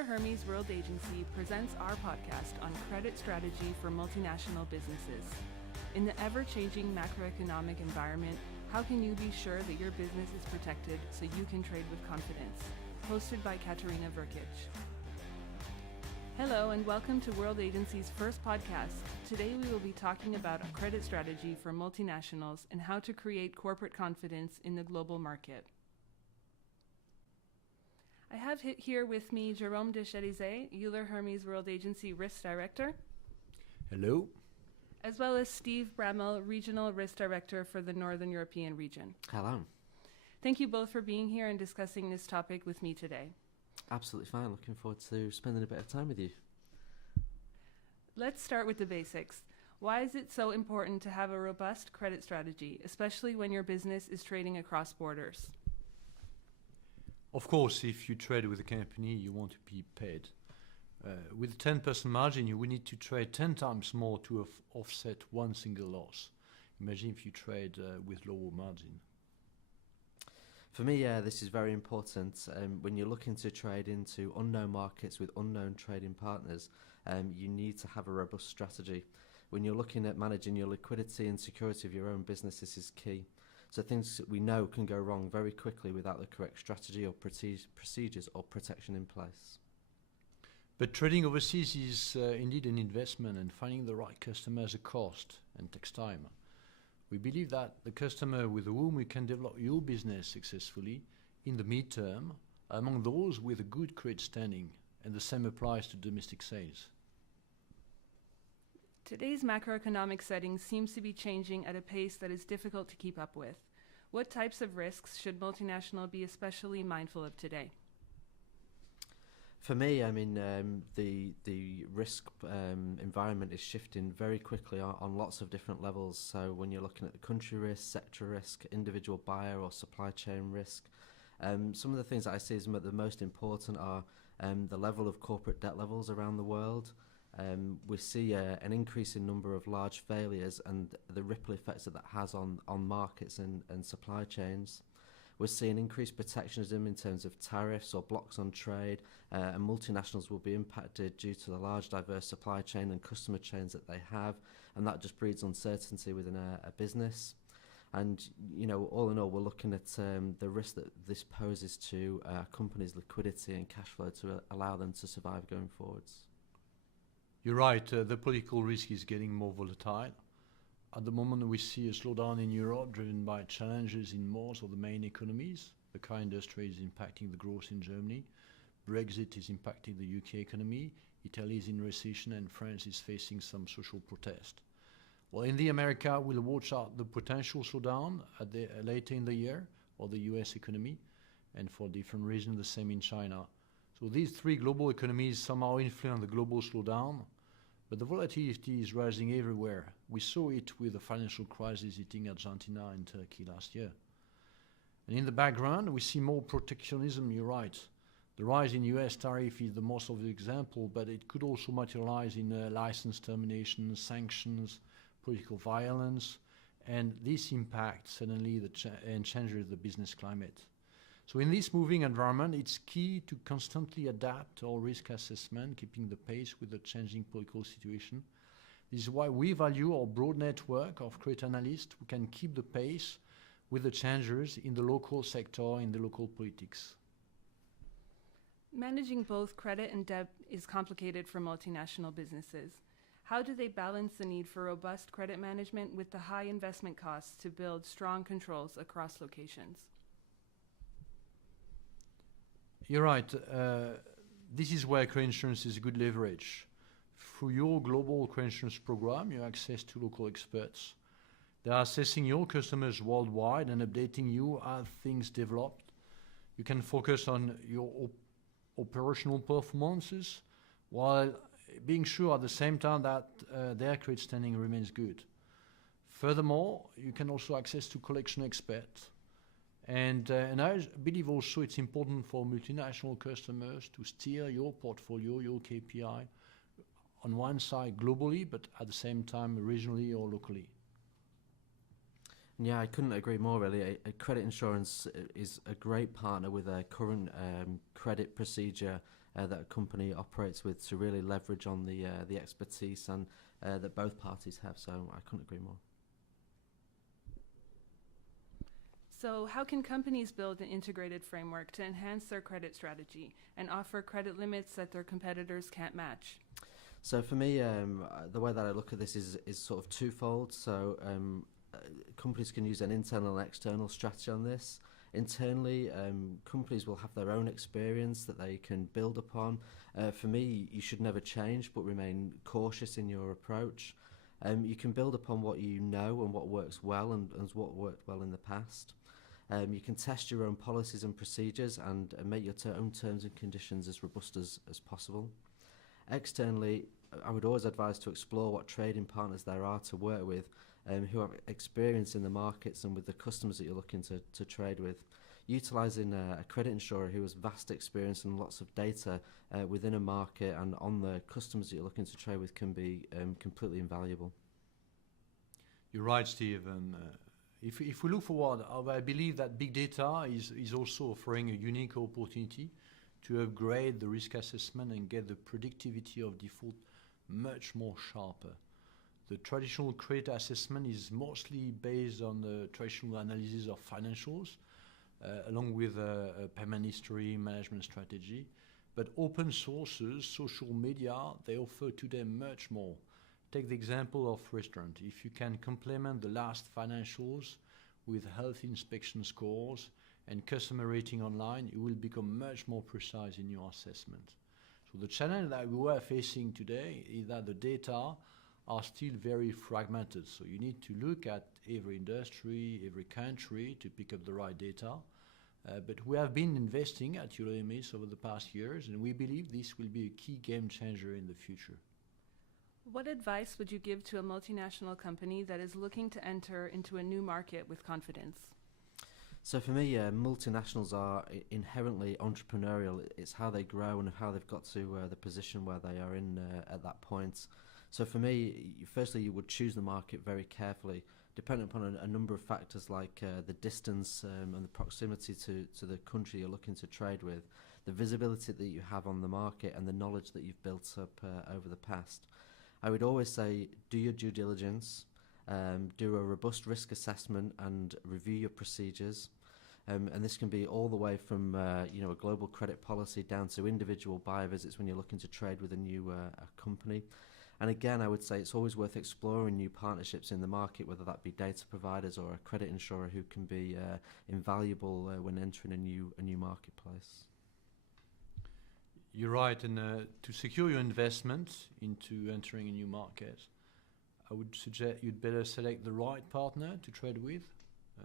Euler Hermes World Agency presents our podcast on credit strategy for multinational businesses. In the ever-changing macroeconomic environment, how can you be sure that your business is protected so you can trade with confidence? Hosted by Katarina Verkic. Hello and welcome to World Agency's first podcast. Today we will be talking about a credit strategy for multinationals and how to create corporate confidence in the global market. I have here with me Jérôme Deschalizet, Euler Hermes World Agency Risk Director. Hello. As well as Steve Bramell, Regional Risk Director for the Northern European region. Hello. Thank you both for being here and discussing this topic with me today. Absolutely fine. Looking forward to spending a bit of time with you. Let's start with the basics. Why is it so important to have a robust credit strategy, especially when your business is trading across borders? Of course, if you trade with a company, you want to be paid. With a 10% margin, you will need to trade 10 times more to offset one single loss. Imagine if you trade with lower margin. For me, this is very important. When you're looking to trade into unknown markets with unknown trading partners, you need to have a robust strategy. When you're looking at managing your liquidity and security of your own business, this is key. So things that we know can go wrong very quickly without the correct strategy or procedures or protection in place. But trading overseas is indeed an investment, and finding the right customer is a cost and takes time. We believe that the customer with whom we can develop your business successfully in the midterm are among those with a good credit standing, and the same applies to domestic sales. Today's macroeconomic setting seems to be changing at a pace that is difficult to keep up with. What types of risks should multinational be especially mindful of today? For me, the risk environment is shifting very quickly on lots of different levels. So when you're looking at the country risk, sector risk, individual buyer or supply chain risk, some of the things that I see as the most important are the level of corporate debt levels around the world. We see an increasing number of large failures and the ripple effects that has on markets and supply chains. We're seeing increased protectionism in terms of tariffs or blocks on trade, and multinationals will be impacted due to the large diverse supply chain and customer chains that they have, and that just breeds uncertainty within a business. And, all in all, we're looking at the risk that this poses to a company's liquidity and cash flow to allow them to survive going forwards. You're right, the political risk is getting more volatile. At the moment, we see a slowdown in Europe driven by challenges in most of the main economies. The car industry is impacting the growth in Germany. Brexit is impacting the UK economy. Italy is in recession and France is facing some social protest. Well, in the America, we'll watch out the potential slowdown later in the year of the US economy, and for different reasons, the same in China. So these three global economies somehow influence the global slowdown, but the volatility is rising everywhere. We saw it with the financial crisis hitting Argentina and Turkey last year. And in the background, we see more protectionism, you're right. The rise in US tariff is the most of the example, but it could also materialize in license termination, sanctions, political violence, and this impacts suddenly and changes the business climate. So in this moving environment, it's key to constantly adapt our risk assessment, keeping the pace with the changing political situation. This is why we value our broad network of credit analysts who can keep the pace with the changes in the local sector, in the local politics. Managing both credit and debt is complicated for multinational businesses. How do they balance the need for robust credit management with the high investment costs to build strong controls across locations? You're right. This is where credit insurance is a good leverage. Through your global credit insurance program, you have access to local experts. They are assessing your customers worldwide and updating you as things develop. You can focus on your operational performances while being sure at the same time that their credit standing remains good. Furthermore, you can also access to collection experts. And I believe also it's important for multinational customers to steer your portfolio, your KPI, on one side globally, but at the same time regionally or locally. Yeah, I couldn't agree more, really. A credit insurance is a great partner with a current credit procedure that a company operates with to really leverage on the expertise and that both parties have. So I couldn't agree more. So, how can companies build an integrated framework to enhance their credit strategy and offer credit limits that their competitors can't match? So for me, the way that I look at this is sort of twofold. So companies can use an internal and external strategy on this. Internally, companies will have their own experience that they can build upon. For me, you should never change, but remain cautious in your approach. You can build upon what you know and what works well and what worked well in the past. You can test your own policies and procedures and make your own terms and conditions as robust as possible. Externally, I would always advise to explore what trading partners there are to work with who have experience in the markets and with the customers that you're looking to trade with. Utilising a credit insurer who has vast experience and lots of data within a market and on the customers that you're looking to trade with can be completely invaluable. You're right, Steve. If we look forward, I believe that big data is also offering a unique opportunity to upgrade the risk assessment and get the predictivity of default much more sharper. The traditional credit assessment is mostly based on the traditional analysis of financials, along with a payment history management strategy. But open sources, social media, they offer today much more. Take the example of restaurant. If you can complement the last financials with health inspection scores and customer rating online, you will become much more precise in your assessment. So the challenge that we are facing today is that the data are still very fragmented. So you need to look at every industry, every country to pick up the right data. But we have been investing at Euler Hermes over the past years, and we believe this will be a key game changer in the future. What advice would you give to a multinational company that is looking to enter into a new market with confidence? So for me, multinationals are inherently entrepreneurial. It's how they grow and how they've got to the position where they are in at that point. So for me, firstly, you would choose the market very carefully, depending upon a number of factors like the distance and the proximity to the country you're looking to trade with, the visibility that you have on the market and the knowledge that you've built up over the past. I would always say do your due diligence, do a robust risk assessment and review your procedures. And this can be all the way from a global credit policy down to individual buyer visits when you're looking to trade with a new company. And again, I would say it's always worth exploring new partnerships in the market, whether that be data providers or a credit insurer who can be invaluable when entering a new marketplace. You're right, and to secure your investment into entering a new market, I would suggest you'd better select the right partner to trade with,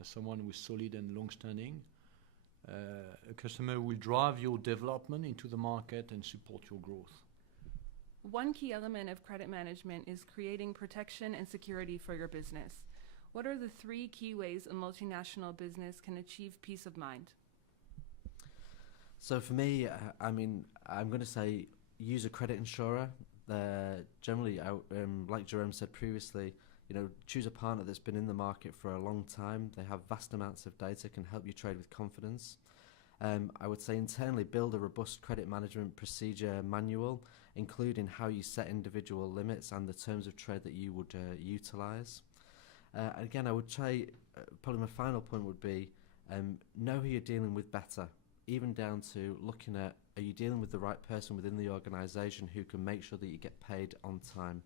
someone with solid and long-standing. A customer who will drive your development into the market and support your growth. One key element of credit management is creating protection and security for your business. What are the 3 key ways a multinational business can achieve peace of mind? So for me, I'm going to say use a credit insurer. Generally, like Jerome said previously, choose a partner that's been in the market for a long time. They have vast amounts of data, can help you trade with confidence. I would say internally build a robust credit management procedure manual, including how you set individual limits and the terms of trade that you would utilize. Again, I would say probably my final point would be know who you're dealing with better, even down to looking at are you dealing with the right person within the organisation who can make sure that you get paid on time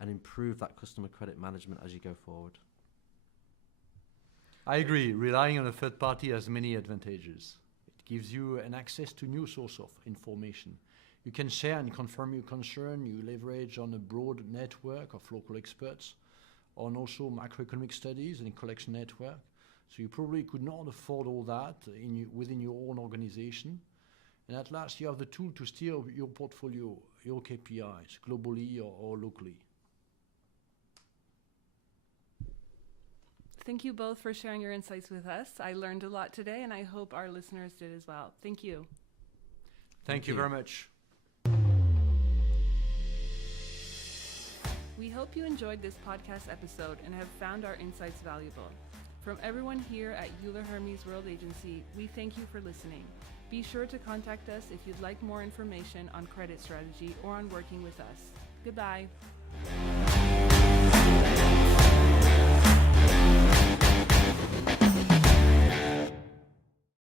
and improve that customer credit management as you go forward. I agree. Relying on a third party has many advantages. It gives you an access to new source of information. You can share and confirm your concern. You leverage on a broad network of local experts, on also macroeconomic studies and collection network. So you probably could not afford all that within your own organization. And at last, you have the tool to steer your portfolio, your KPIs, globally or locally. Thank you both for sharing your insights with us. I learned a lot today, and I hope our listeners did as well. Thank you. Thank you very much. We hope you enjoyed this podcast episode and have found our insights valuable. From everyone here at Euler Hermes World Agency, we thank you for listening. Be sure to contact us if you'd like more information on credit strategy or on working with us. Goodbye.